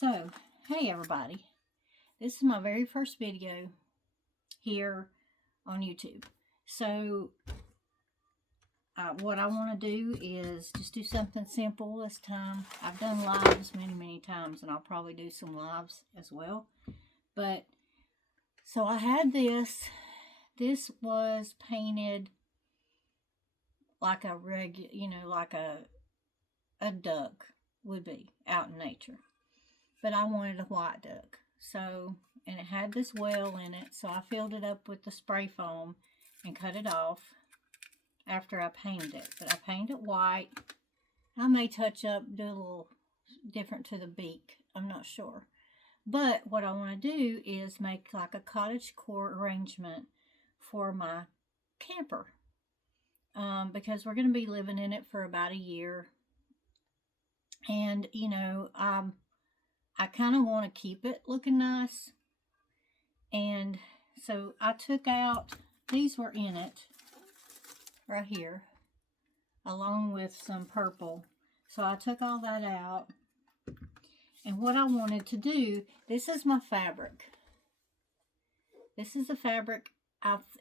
So, hey everybody, this is my very first video here on YouTube. So, what I want to do is just do something simple this time. I've done lives many times, and I'll probably do some lives as well. But, so I had this. This was painted like a like a duck would be out in nature. But I wanted a white duck. So, and it had this well in it, so I filled it up with the spray foam and cut it off after I painted it. But I painted it white. I may touch up, do a little different to the beak. I'm not sure. But what I want to do is make like a cottagecore arrangement for my camper. Because we're going to be living in it for about a year. And, I kind of want to keep it looking nice. And so I took out, these were in it right here, along with some purple. So I took all that out. And what I wanted to do, this is my fabric. This is the fabric.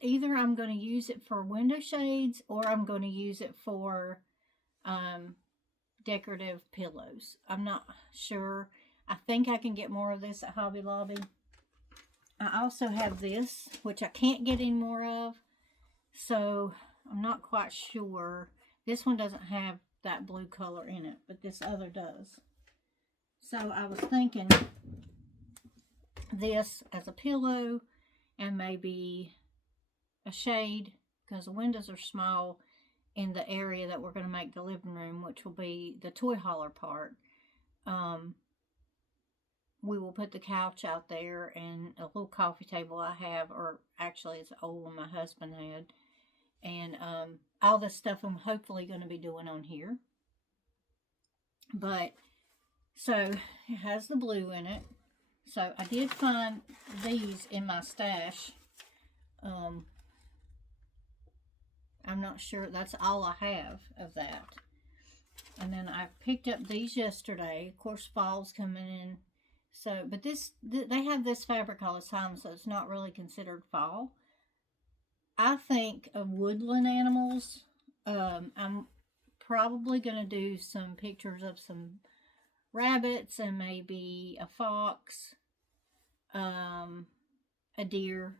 Either I'm going to use it for window shades or I'm going to use it for decorative pillows. I'm not sure. I think I can get more of this at Hobby Lobby. I also have this, which I can't get any more of. So I'm not quite sure. This one doesn't have that blue color in it, but this other does. So I was thinking this as a pillow and maybe a shade, because the windows are small in the area that we're going to make the living room, which will be the toy hauler part. We will put the couch out there and a little coffee table I have, or actually it's an old one my husband had. And all this stuff I'm hopefully going to be doing on here. But, so, it has the blue in it. So, I did find these in my stash. I'm not sure. That's all I have of that. And then I picked up these yesterday. Of course, fall's coming in. So, but they have this fabric all the time, so it's not really considered fall. I think of woodland animals. I'm probably going to do some pictures of some rabbits and maybe a fox, a deer,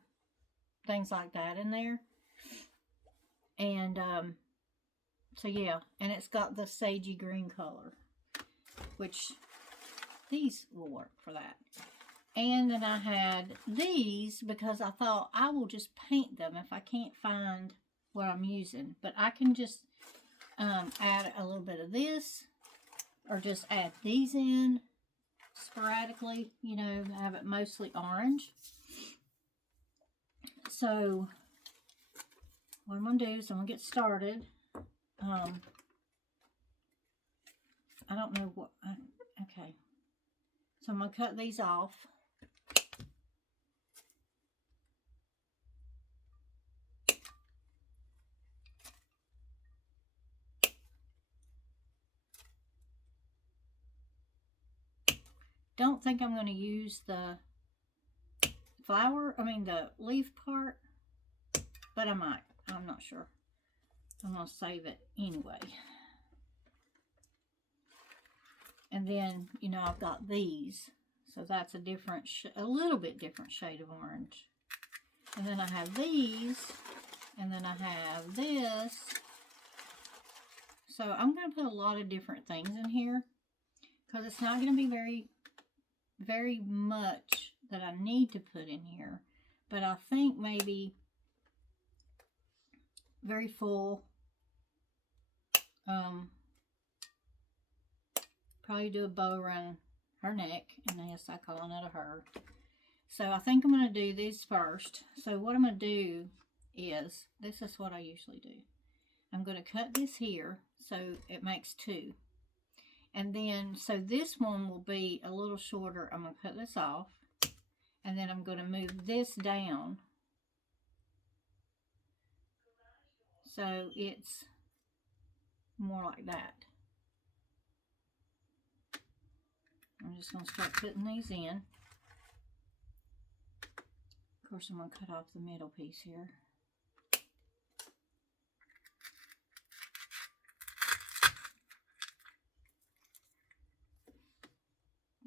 things like that in there. And, so yeah, and it's got the sagey green color, which these will work for that. And then I had these because I thought I will just paint them if I can't find what I'm using. But I can just add a little bit of this, or just add these in sporadically, have it mostly orange. So what I'm going to do is I'm going to get started. I don't know what, okay. So I'm going to cut these off. Don't think I'm going to use the the leaf part, but I might. I'm not sure. I'm going to save it anyway. And then, I've got these. So that's a little bit different shade of orange. And then I have these. And then I have this. So I'm going to put a lot of different things in here, because it's not going to be very much that I need to put in here. But I think maybe very full. Probably do a bow around her neck, and yes, I call it a her. So I think I'm going to do these first. So what I'm going to do is, this is what I usually do. I'm going to cut this here so it makes two. And then, so this one will be a little shorter. I'm going to cut this off. And then I'm going to move this down. So it's more like that. I'm just going to start putting these in. Of course, I'm going to cut off the middle piece here.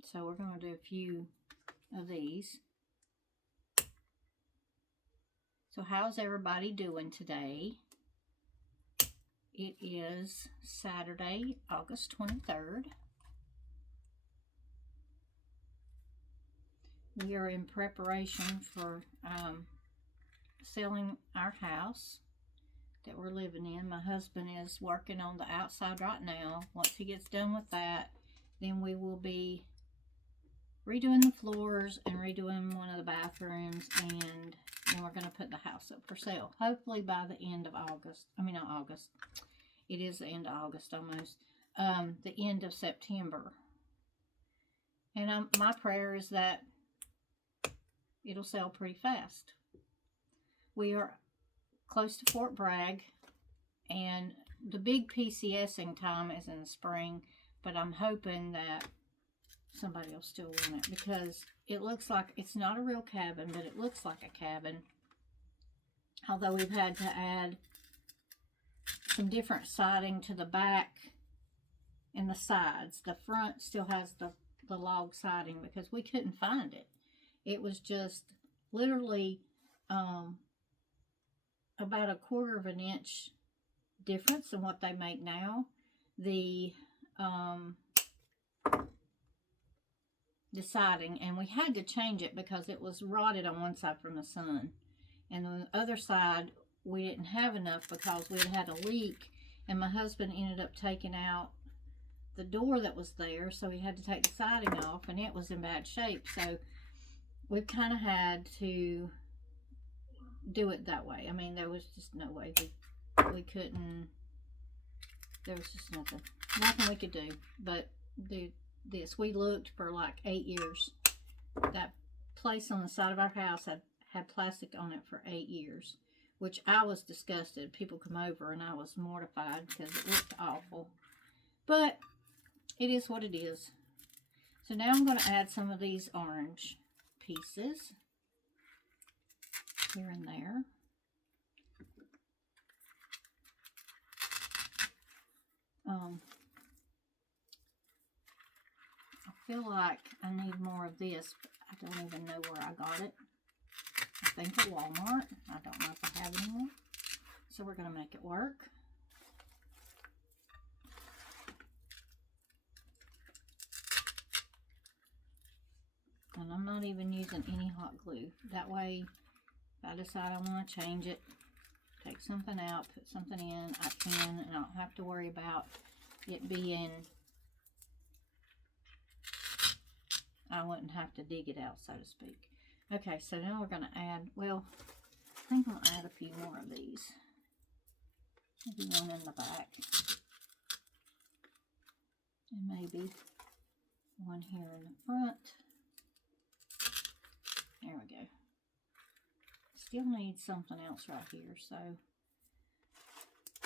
So we're going to do a few of these. So how's everybody doing today? It is Saturday, August 23rd. We are in preparation for selling our house that we're living in. My husband is working on the outside right now. Once he gets done with that, then we will be redoing the floors and redoing one of the bathrooms, and then we're going to put the house up for sale. Hopefully by the end of August. I mean, not August. It is the end of August almost. The end of September. And my prayer is that it'll sell pretty fast. We are close to Fort Bragg, and the big PCSing time is in the spring, but I'm hoping that somebody will still want it, because it looks like it's not a real cabin, but it looks like a cabin. Although we've had to add some different siding to the back and the sides. The front still has the log siding because we couldn't find it. It was just literally about 1/4 of an inch difference in what they make now. The siding, and we had to change it because it was rotted on one side from the sun, and on the other side we didn't have enough because we had a leak, and my husband ended up taking out the door that was there, so he had to take the siding off, and it was in bad shape. So we've kind of had to do it that way. I mean, there was just no way we couldn't. There was just nothing we could do but do this. We looked for like 8 years. That place on the side of our house had plastic on it for 8 years, which I was disgusted. People come over and I was mortified because it looked awful. But it is what it is. So now I'm going to add some of these orange pieces here and there. I feel like I need more of this, but I don't even know where I got it. I think at Walmart. I don't know if I have any more. So we're going to make it work. And I'm not even using any hot glue. That way, if I decide I want to change it, take something out, put something in, I can, and I don't have to worry about it being, I wouldn't have to dig it out, so to speak. Okay, so now we're going to add, well, I think I'm going to add a few more of these. Maybe one in the back. And maybe one here in the front. There we go. Still need something else right here, so.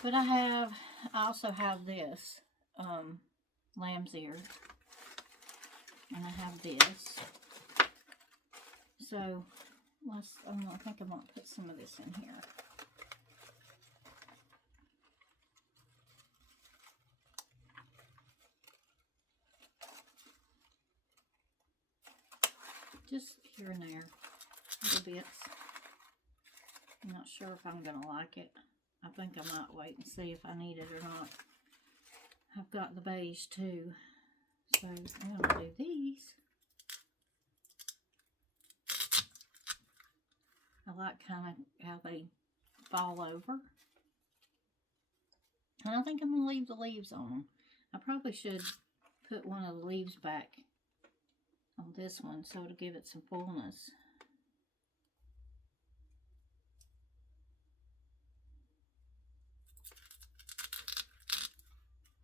But I also have this lamb's ear. And I have this. So I think I'm going to put some of this in here. Just here and there, little bits. I'm not sure if I'm going to like it. I think I might wait and see if I need it or not. I've got the beige too, so I'm going to do these. I like kind of how they fall over. And I think I'm going to leave the leaves on them. I probably should put one of the leaves back on this one so to give it some fullness.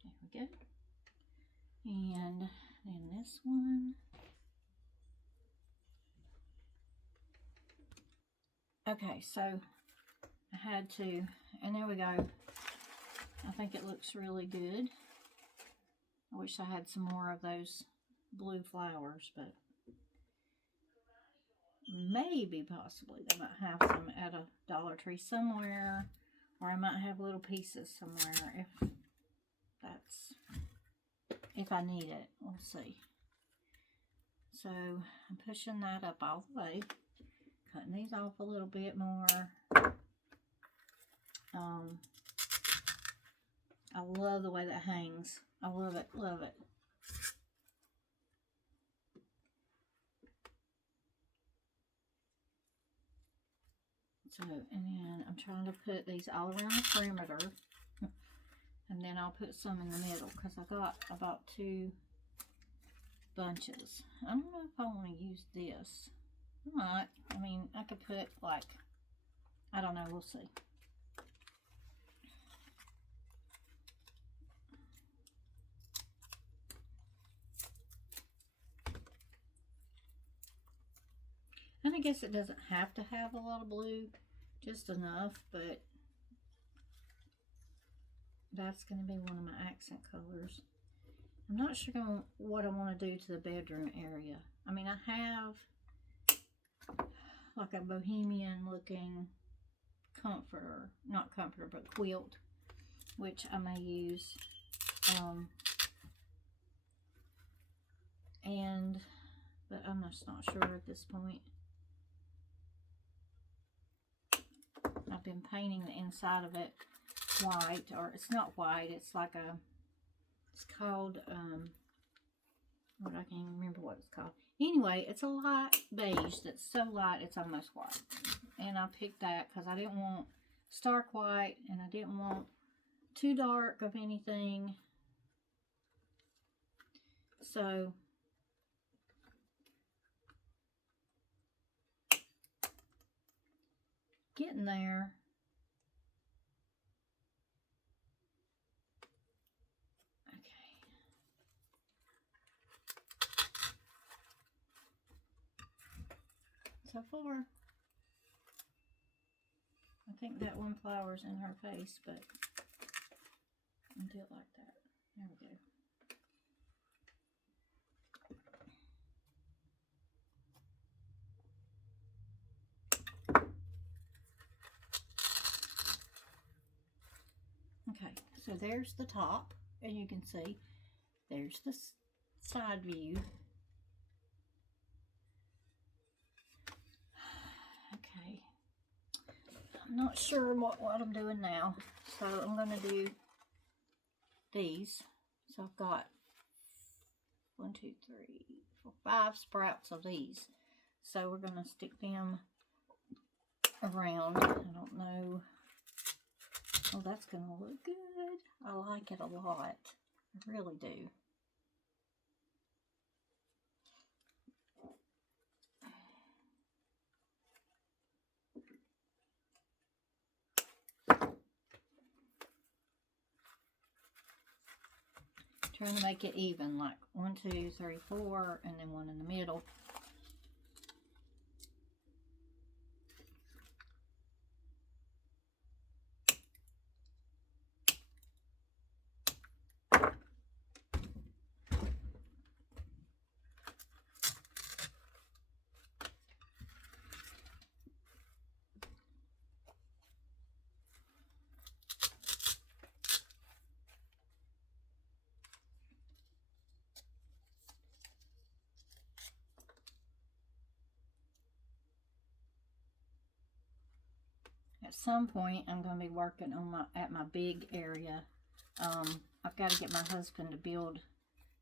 There we go. And then this one. Okay, so I had to, and there we go. I think it looks really good. I wish I had some more of those blue flowers, but maybe possibly they might have some at a Dollar Tree somewhere, or I might have little pieces somewhere if I need it. We'll see. So I'm pushing that up all the way, cutting these off a little bit more. I love the way that hangs. I love it, love it. So, and then I'm trying to put these all around the perimeter. And then I'll put some in the middle because I got about 2 bunches. I don't know if I want to use this. I might. I mean, I could put like, I don't know, we'll see. And I guess it doesn't have to have a lot of blue, just enough, but that's going to be one of my accent colors. I'm not sure what I want to do to the bedroom area. I mean, I have like a bohemian looking comforter, not comforter, but quilt, which I may use. But I'm just not sure at this point. I've been painting the inside of it white, or it's not white, it's like it's called, I can't even remember what it's called. Anyway, it's a light beige that's so light it's almost white. And I picked that because I didn't want stark white, and I didn't want too dark of anything. So getting there. Okay. So far, I think that one flower's in her face, but I'll do it like that. There we go. Okay, so there's the top, and you can see there's the side view. Okay, I'm not sure what I'm doing now, so I'm going to do these. So I've got 1, 2, 3, 4, 5 sprouts of these. So we're going to stick them around. I don't know. Oh, that's going to look good. I like it a lot. I really do. Trying to make it even, like 1, 2, 3, 4, and then one in the middle. At some point, I'm going to be working on my big area. I've got to get my husband to build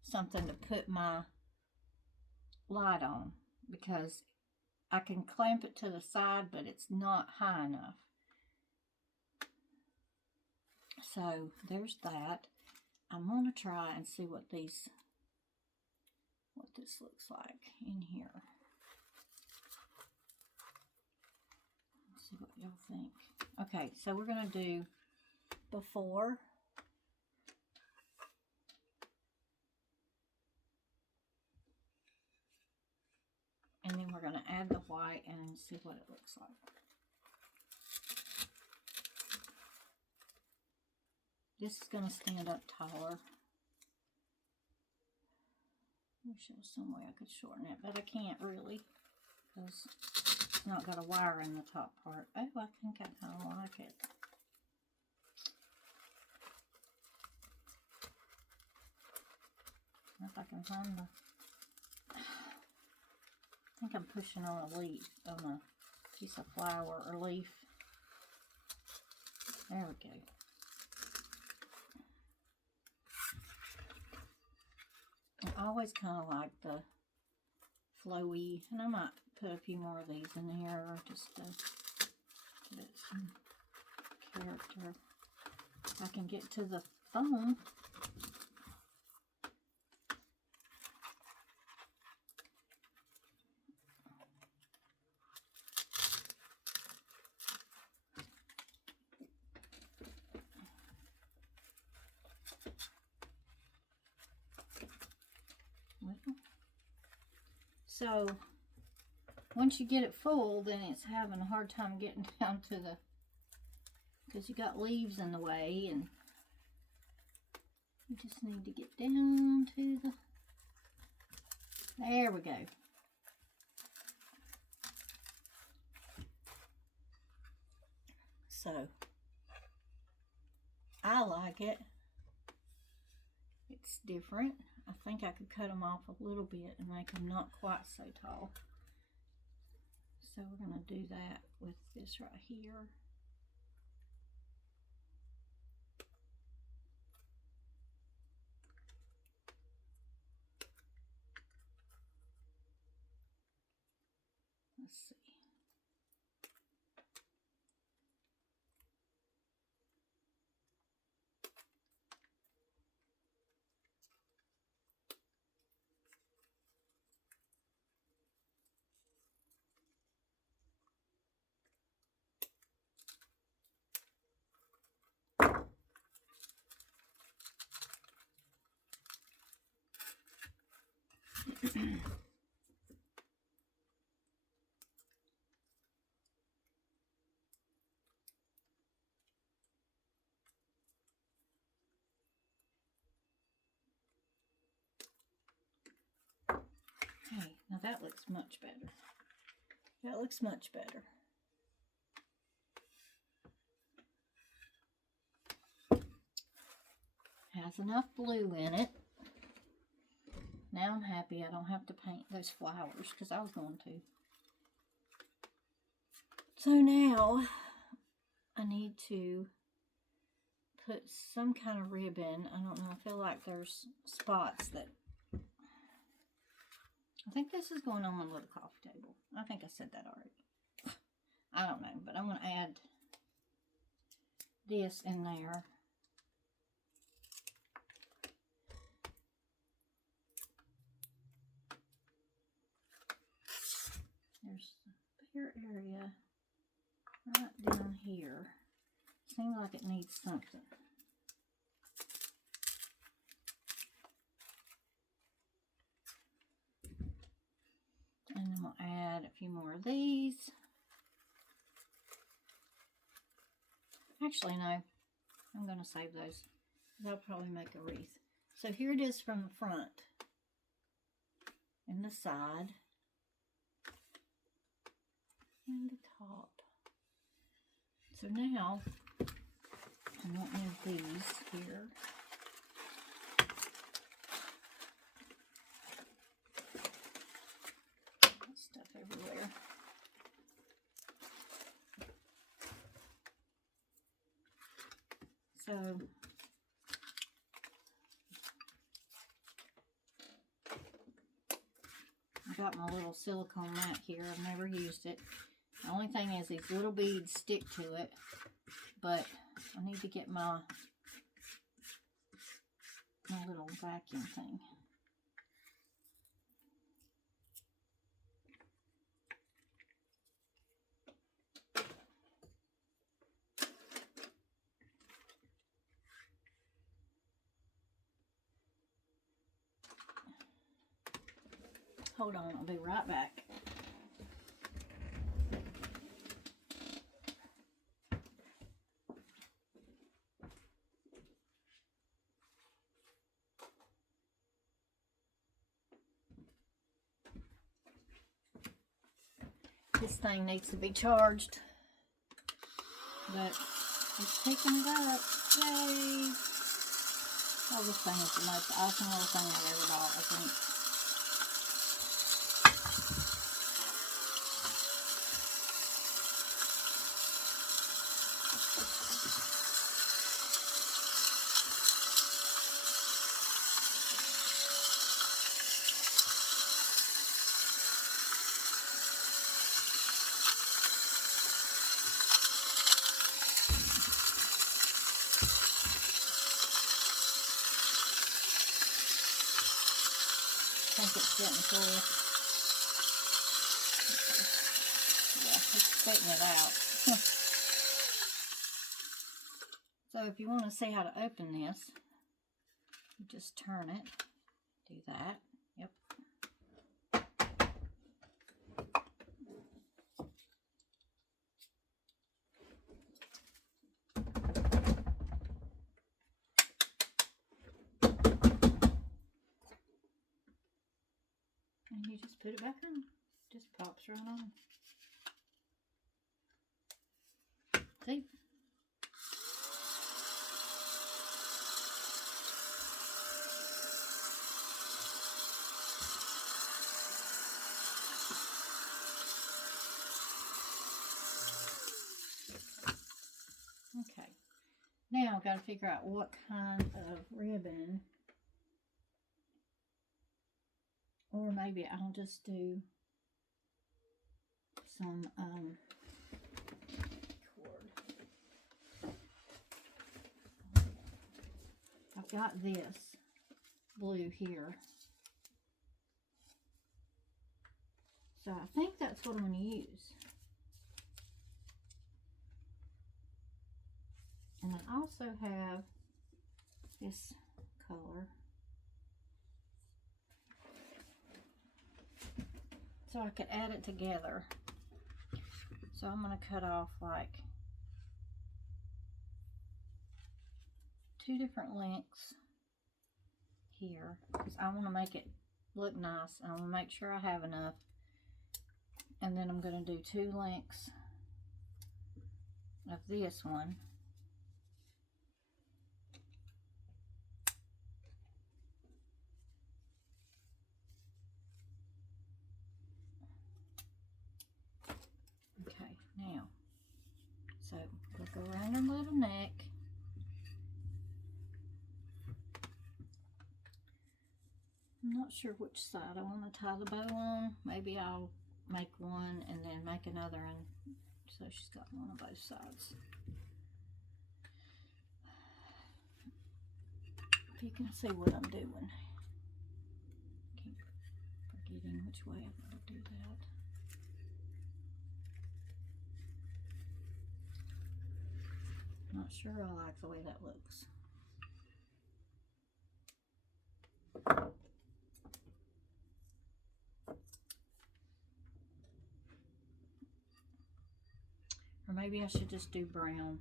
something to put my light on, because I can clamp it to the side, but it's not high enough. So there's that. I'm going to try and see what this looks like in here. See what y'all think. Okay, so we're going to do before. And then we're going to add the white and see what it looks like. This is going to stand up taller. wish there was some way I could shorten it, but I can't really because it's not got a wire in the top part. Oh, I think I kind of like it. If I can find the... I think I'm pushing on a leaf, on a piece of flower or leaf. There we go. I always kind of like the flowy, and I might put a few more of these in here just to give it some character. If I can get to the foam. So once you get it full, then it's having a hard time getting down to the, because you got leaves in the way, and you just need to get down to the, there we go. So I like it. It's different. I think I could cut them off a little bit and make them not quite so tall. So we're going to do that with this right here. Let's see. Okay, now that looks much better. That looks much better. Has enough blue in it. Now I'm happy I don't have to paint those flowers because I was going to. So now I need to put some kind of ribbon. I don't know, I feel like there's spots that, I think this is going on my little coffee table. I think I said that already. I don't know, but I'm going to add this in there. There's a bare area right down here. Seems like it needs something. And then we'll add a few more of these. Actually, no. I'm going to save those. They'll probably make a wreath. So here it is from the front and the side and the top. So now I don't need these here. Stuff everywhere. So I got my little silicone mat here. I've never used it. The only thing is these little beads stick to it, but I need to get my little vacuum thing. Hold on, I'll be right back. This thing needs to be charged, but it's picking it up. Yay! Oh, this thing is the most awesome little thing I've ever bought, I think. I think it's getting full. Yeah, it's spitting it out. So if you want to see how to open this, you just turn it. Do that. Yep. And you just put it back on. Just pops right on. See? Okay. Now I've got to figure out what kind of ribbon. Or maybe I'll just do some cord. I've got this blue here. So I think that's what I'm going to use. And I also have this color. So I could add it together. So I'm going to cut off like 2 different lengths here because I want to make it look nice. I want to make sure I have enough. And then I'm going to do 2 lengths of this one. Okay, now, so we'll go around her little neck. I'm not sure which side I want to tie the bow on. Maybe I'll make one and then make another, and so she's got one on both sides. If you can see what I'm doing. Keep forgetting which way I'm going to do that. Not sure I like the way that looks. Or maybe I should just do brown.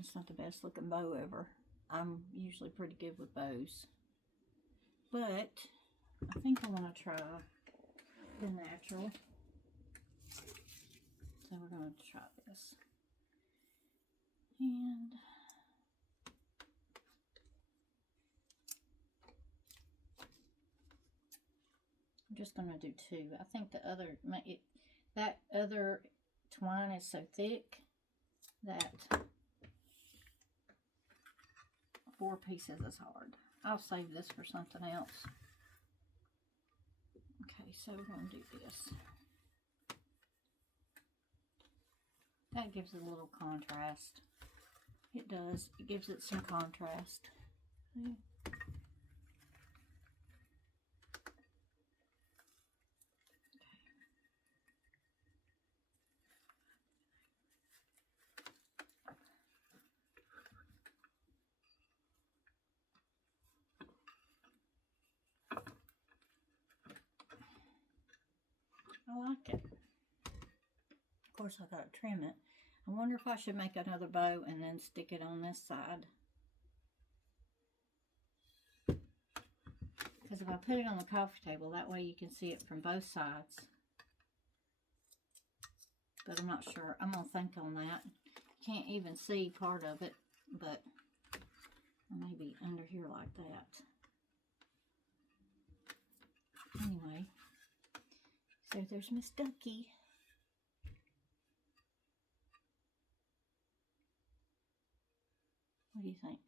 It's not the best looking bow ever. I'm usually pretty good with bows. But I think I want to try the natural. So we're going to try this. And I'm just going to do 2. I think the other, that other twine is so thick that 4 pieces is hard. I'll save this for something else. Okay, so we're going to do this. That gives it a little contrast. It does. It gives it some contrast. See? I like it. Of course, I gotta trim it. I wonder if I should make another bow and then stick it on this side. Because if I put it on the coffee table, that way you can see it from both sides. But I'm not sure. I'm going to think on that. Can't even see part of it, but maybe under here like that. Anyway, so there's Miss Ducky. What do you think?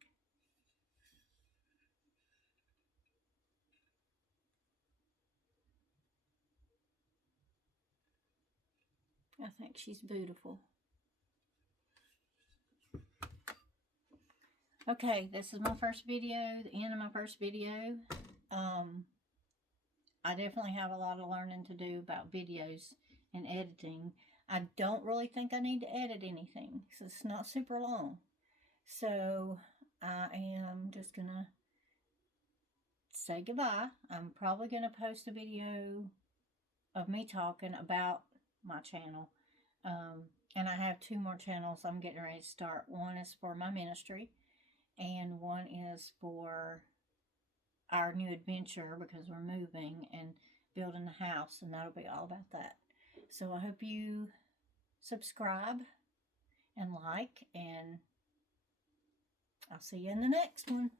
I think she's beautiful. Okay, this is my first video, the end of my first video. I definitely have a lot of learning to do about videos and editing. I don't really think I need to edit anything, so it's not super long. So I am just gonna say goodbye. I'm probably gonna post a video of me talking about my channel. And I have 2 more channels I'm getting ready to start. One is for my ministry, and one is for our new adventure because we're moving and building a house, and that'll be all about that. So I hope you subscribe and like, and I'll see you in the next one.